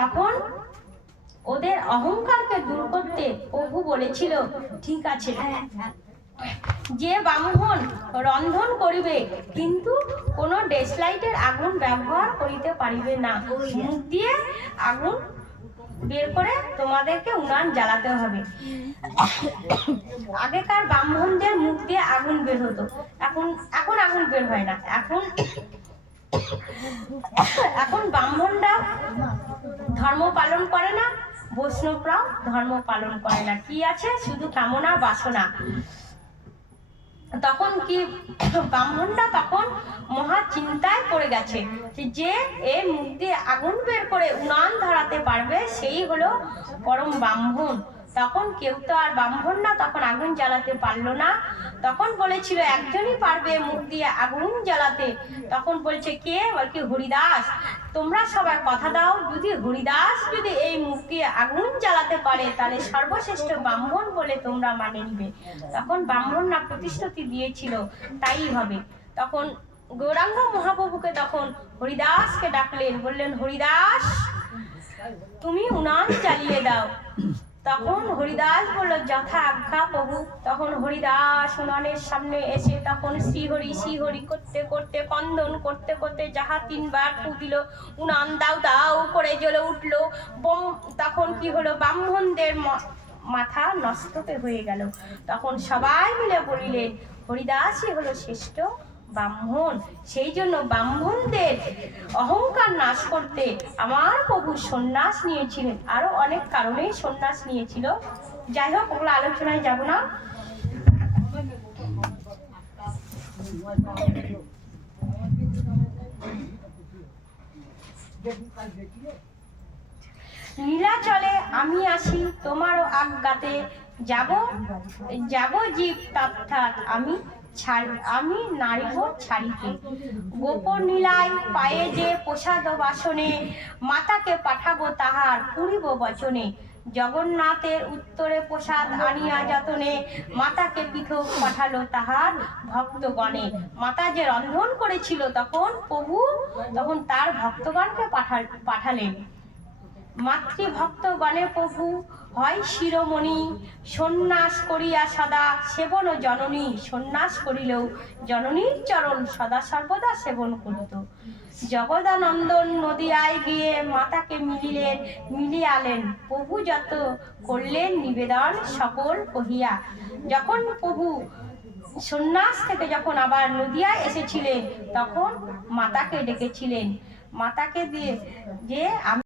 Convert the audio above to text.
তখন ওদের অহংকারকে দূর করতে প্রভু বলেছিল, ঠিক আছে, যে ব্রাহ্মণ রন্ধন করিবে, কিন্তু কোনো ডেসলাইটের আগুন ব্যবহার করিতে পারিবে না। মুখ দিয়ে আগুন বের করে তোমাদেরকে উনান জ্বালাতে হবে। আগেকার ব্রাহ্মণদের মুখ দিয়ে আগুন বের হতো। এখন এখন আগুন বের হয় না। এখন এখন ব্রাহ্মণরা ধর্ম পালন করে না, বৈষ্ণবরাও ধর্ম পালন করে না। কি আছে? শুধু কামনা, বাসনা। তখন কি ব্রাহ্মণরা তখন মহা চিন্তায় পড়ে গেছে যে মুখ দিয়ে আগুন বের করে উনান ধরাতে পারবে, সেই হলো পরম ব্রাহ্মণ। তখন কেউ তো আর ব্রাহ্মণ না, তখন আগুন জ্বালাতে পারল না। তখন বলেছিল, একজনই পারবে মুখ দিয়ে আগুন জ্বালাতে। তখন বলছে, কে? বলছে, হরিদাস। তোমরা সবাই কথা দাও, যদি হরিদাস যদি এই মুখকে আগুন জ্বালাতে পারে, তাহলে সর্বশ্রেষ্ঠ ব্রাহ্মণ বলে তোমরা মানে নিবে। তখন ব্রাহ্মণরা প্রতিশ্রুতি দিয়েছিল, তাই হবে। তখন গৌরাঙ্গ মহাপ্রভুকে তখন হরিদাসকে ডাকলেন, বললেন, হরিদাস, তুমি উনান চালিয়ে দাও। তখন হরিদাস বলল যথা আজ্ঞা প্রভু। তখন হরিদাস উনানের সামনে এসে তখন শ্রীহরি শ্রীহরি করতে করতে, কন্দন করতে করতে যাহা তিনবার ফু দিল, উনান দাও দাও করে জ্বলে উঠল। বোম, তখন কি হলো, ব্রাহ্মণদের মাথা নষ্ট হয়ে গেল। তখন সবাই মিলে বলিলেন, হরিদাসই হলো শ্রেষ্ঠ ব্রাহ্মণ, সেই জন্য ব্রাহ্মণদের অহংকার নাশ করতে আমার প্রভু সন্ন্যাস নিয়েছিলেন। আরও অনেক কারণেই সন্ন্যাস নিয়েছিল। যাই হোক, ওগুলো আলোচনায় যাব না। নীলাচলে আমি আসি তোমারও আজ্ঞাতে। যাব যাব জীব তথাৎ আমি আমি নারিব ছাড়িতে গোপন নীলায় পায়ে যে প্রসাদ বাসনে, মাতাকে পাঠাবো তাহার, পুরিব বচনে। জগন্নাথের উত্তরে প্রসাদ আনিয়া যতনে, মাতাকে পৃথক পাঠালো তাহার ভক্তগণে। মাতা যে রন্ধন করেছিল তখন প্রভু, তখন তার ভক্তগণকে পাঠাল, পাঠালেন। মাতৃভক্তগণে প্রভু হয় শিরোমণি। সন্ন্যাস করিয়া সদা সেবন জননী। সন্ন্যাস করিলেও জননীর চরণ সদা সর্বদা সেবন করিত। জগদানন্দন নদিয়ায় গিয়ে মাতাকে মিলিলেন মিলিয়ালেন। প্রভু যত করলেন নিবেদন সকল কহিয়া। যখন প্রভু সন্ন্যাস থেকে যখন আবার নদিয়ায় এসেছিলেন, তখন মাতাকে ডেকেছিলেন। মাতাকে দিয়ে যে আমি